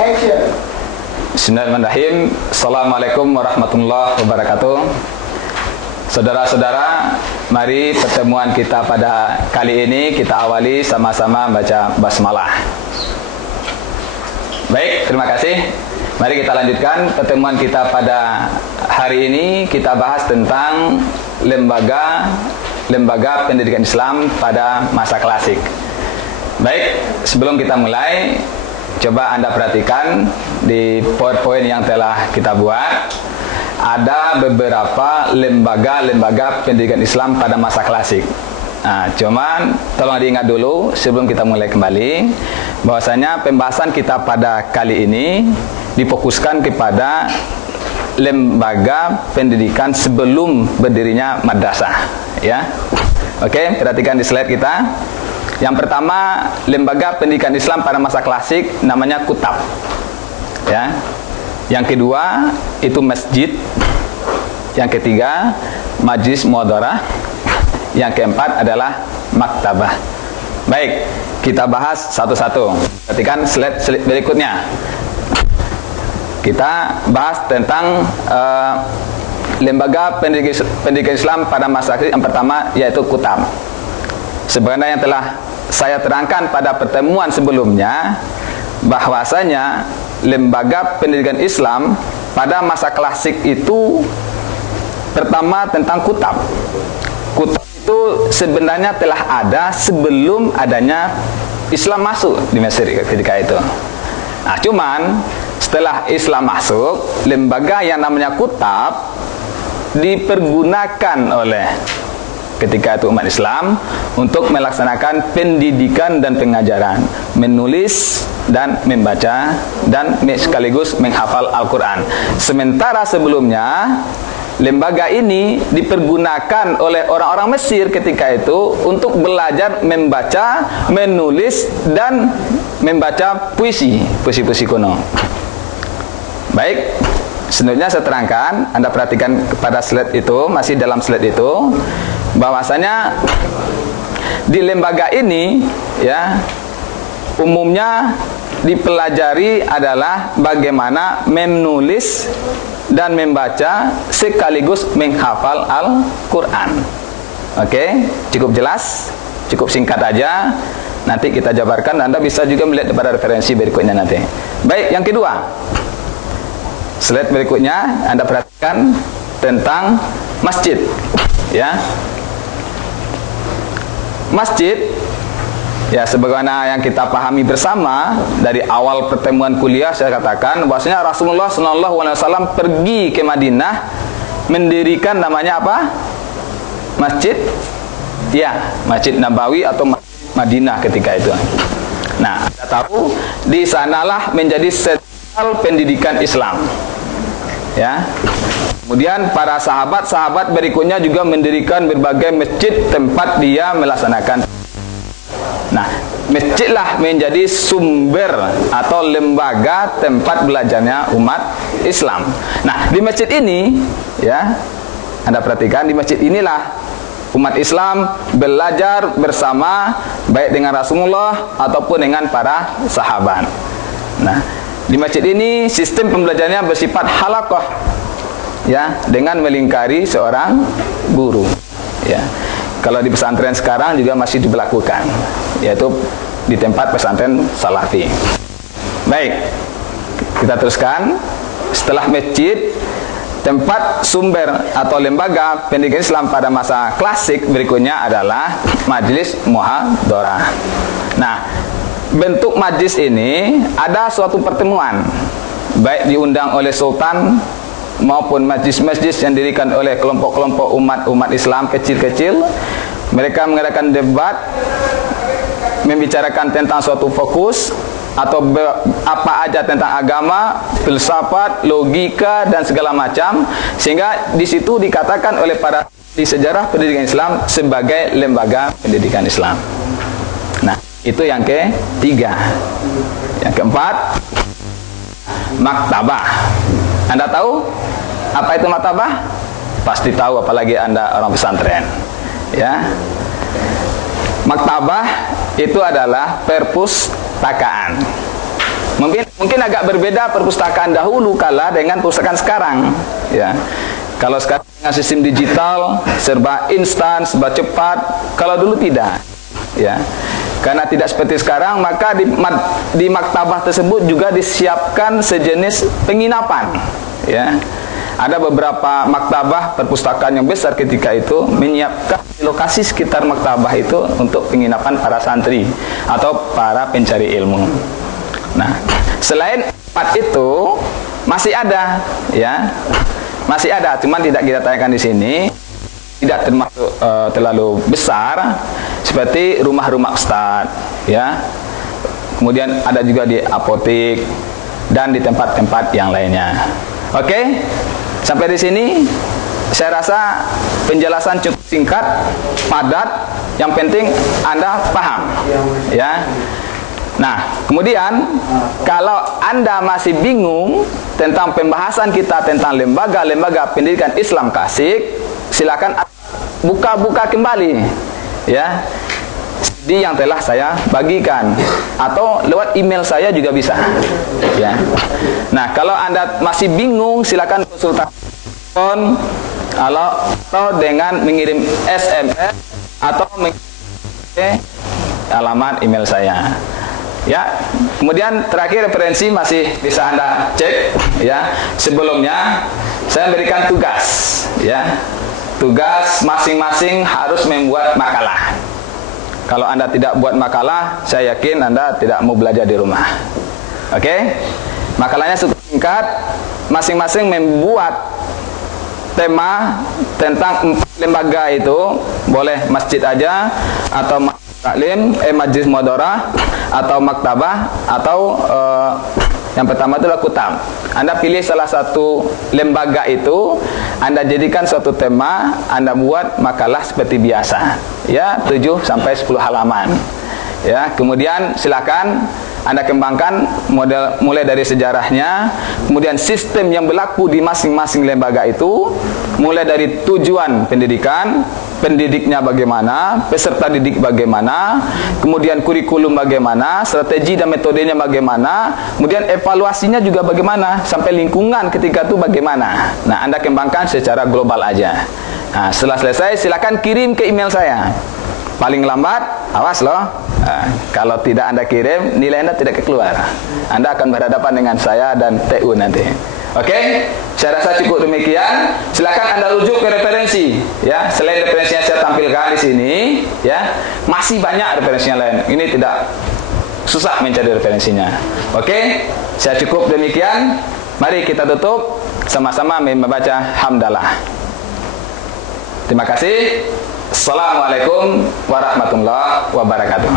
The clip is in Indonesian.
Action. Bismillahirrahmanirrahim. Assalamualaikum warahmatullahi wabarakatuh. Saudara-saudara, mari pertemuan kita pada kali ini kita awali sama-sama baca basmalah. Baik, terima kasih. Mari kita lanjutkan pertemuan kita pada hari ini. Kita bahas tentang lembaga pendidikan Islam pada masa klasik. Baik, sebelum kita mulai, coba Anda perhatikan di PowerPoint yang telah kita buat. Ada beberapa lembaga pendidikan Islam pada masa klasik. Nah, cuman tolong diingat dulu sebelum kita mulai kembali, bahwasanya pembahasan kita pada kali ini difokuskan kepada lembaga pendidikan sebelum berdirinya madrasah, ya. Oke, perhatikan di slide kita. Yang pertama, lembaga pendidikan Islam pada masa klasik namanya kutab, ya. Yang kedua itu masjid. Yang ketiga majlis muhadarah. Yang keempat adalah maktabah. Baik, kita bahas satu-satu. Perhatikan slide berikutnya. Kita bahas tentang lembaga pendidikan Islam pada masa klasik. Yang pertama yaitu kutab. Sebenarnya yang telah saya terangkan pada pertemuan sebelumnya, bahwasanya lembaga pendidikan Islam pada masa klasik itu pertama tentang kutab. Kutab itu sebenarnya telah ada sebelum adanya Islam masuk di Mesir ketika itu. Nah, cuman setelah Islam masuk, lembaga yang namanya kutab dipergunakan oleh ketika itu umat Islam untuk melaksanakan pendidikan dan pengajaran, menulis dan membaca dan sekaligus menghafal Al-Quran. Sementara sebelumnya lembaga ini dipergunakan oleh orang-orang Mesir ketika itu untuk belajar membaca, menulis dan membaca puisi kuno. Baik, selanjutnya saya terangkan, Anda perhatikan pada slide itu, masih dalam slide itu, bahwasanya di lembaga ini, ya, umumnya dipelajari adalah bagaimana menulis dan membaca sekaligus menghafal Al-Quran. Oke, cukup jelas, cukup singkat aja. Nanti kita jabarkan, Anda bisa juga melihat pada referensi berikutnya nanti. Baik, yang kedua, slide berikutnya Anda perhatikan tentang masjid, ya. Masjid, ya, sebagaimana yang kita pahami bersama dari awal pertemuan kuliah, saya katakan bahwasanya Rasulullah SAW pergi ke Madinah mendirikan namanya apa? Masjid, ya, Masjid Nabawi atau Madinah ketika itu. Nah, Anda tahu di sanalah menjadi sentral pendidikan Islam, ya. Kemudian para sahabat berikutnya juga mendirikan berbagai masjid tempat dia melaksanakan. Nah, masjidlah menjadi sumber atau lembaga tempat belajarnya umat Islam. Nah, di masjid ini, ya, Anda perhatikan, di masjid inilah umat Islam belajar bersama baik dengan Rasulullah ataupun dengan para sahabat. Nah, di masjid ini sistem pembelajarannya bersifat halaqah, ya, dengan melingkari seorang guru, ya. Kalau di pesantren sekarang juga masih diberlakukan, yaitu di tempat pesantren salafi. Baik, kita teruskan. Setelah masjid, tempat sumber atau lembaga pendidikan Islam pada masa klasik berikutnya adalah majlis muhadarah. Nah, bentuk majlis ini ada suatu pertemuan, baik diundang oleh sultan maupun majlis-majlis yang didirikan oleh kelompok-kelompok umat Islam kecil-kecil. Mereka mengadakan debat, membicarakan tentang suatu fokus atau apa aja tentang agama, filsafat, logika dan segala macam, sehingga di situ dikatakan oleh para di sejarah pendidikan Islam sebagai lembaga pendidikan Islam. Nah, itu yang ketiga. Yang keempat, maktabah. Anda tahu apa itu maktabah? Pasti tahu, apalagi Anda orang pesantren, ya. Maktabah itu adalah perpustakaan. Mungkin mungkin agak berbeda perpustakaan dahulu kala dengan perpustakaan sekarang, ya. Kalau sekarang dengan sistem digital, serba instan, serba cepat. Kalau dulu tidak, ya. Karena tidak seperti sekarang, maka di maktabah tersebut juga disiapkan sejenis penginapan, ya. Ada beberapa maktabah perpustakaan yang besar ketika itu menyiapkan lokasi sekitar maktabah itu untuk penginapan para santri atau para pencari ilmu. Nah, selain tempat itu masih ada, ya. Masih ada, cuman tidak kita tanyakan di sini. Tidak termasuk terlalu besar, seperti rumah-rumah ustaz, ya. Kemudian ada juga di apotek dan di tempat-tempat yang lainnya. Oke, sampai di sini saya rasa penjelasan cukup singkat, padat. Yang penting Anda paham, ya. Nah, kemudian kalau Anda masih bingung tentang pembahasan kita tentang lembaga-lembaga pendidikan Islam klasik, silakan buka-buka kembali, ya, CD yang telah saya bagikan, atau lewat email saya juga bisa, ya. Nah, kalau Anda masih bingung, silakan konsultasi telepon atau dengan mengirim SMS atau mengirim alamat email saya. Ya, kemudian terakhir referensi masih bisa Anda cek, ya. Sebelumnya saya berikan tugas, ya. Tugas masing-masing harus membuat makalah. Kalau Anda tidak buat makalah, saya yakin Anda tidak mau belajar di rumah. Oke? Makalahnya cukup singkat, masing-masing membuat tema tentang 4 lembaga itu, boleh masjid aja atau taklim, majlis muhadarah atau maktabah atau yang pertama adalah kutam. Anda pilih salah satu lembaga itu, Anda jadikan suatu tema, Anda buat makalah seperti biasa, ya, 7 sampai 10 halaman. Ya, kemudian silakan Anda kembangkan model mulai dari sejarahnya, kemudian sistem yang berlaku di masing-masing lembaga itu, mulai dari tujuan pendidikan, pendidiknya bagaimana, peserta didik bagaimana, kemudian kurikulum bagaimana, strategi dan metodenya bagaimana, kemudian evaluasinya juga bagaimana, sampai lingkungan ketika itu bagaimana. Nah, Anda kembangkan secara global aja. Nah, setelah selesai silakan kirim ke email saya. Paling lambat, awas loh, kalau tidak Anda kirim, nilai Anda tidak keluar. Anda akan berhadapan dengan saya dan TU nanti. Oke, saya rasa cukup demikian. Silakan Anda rujuk ke referensi, ya. Selain referensi yang saya tampilkan di sini, ya, masih banyak referensi yang lain. Ini tidak susah mencari referensinya. Oke, saya cukup demikian. Mari kita tutup sama-sama membaca hamdalah. Terima kasih. Assalamualaikum warahmatullahi wabarakatuh.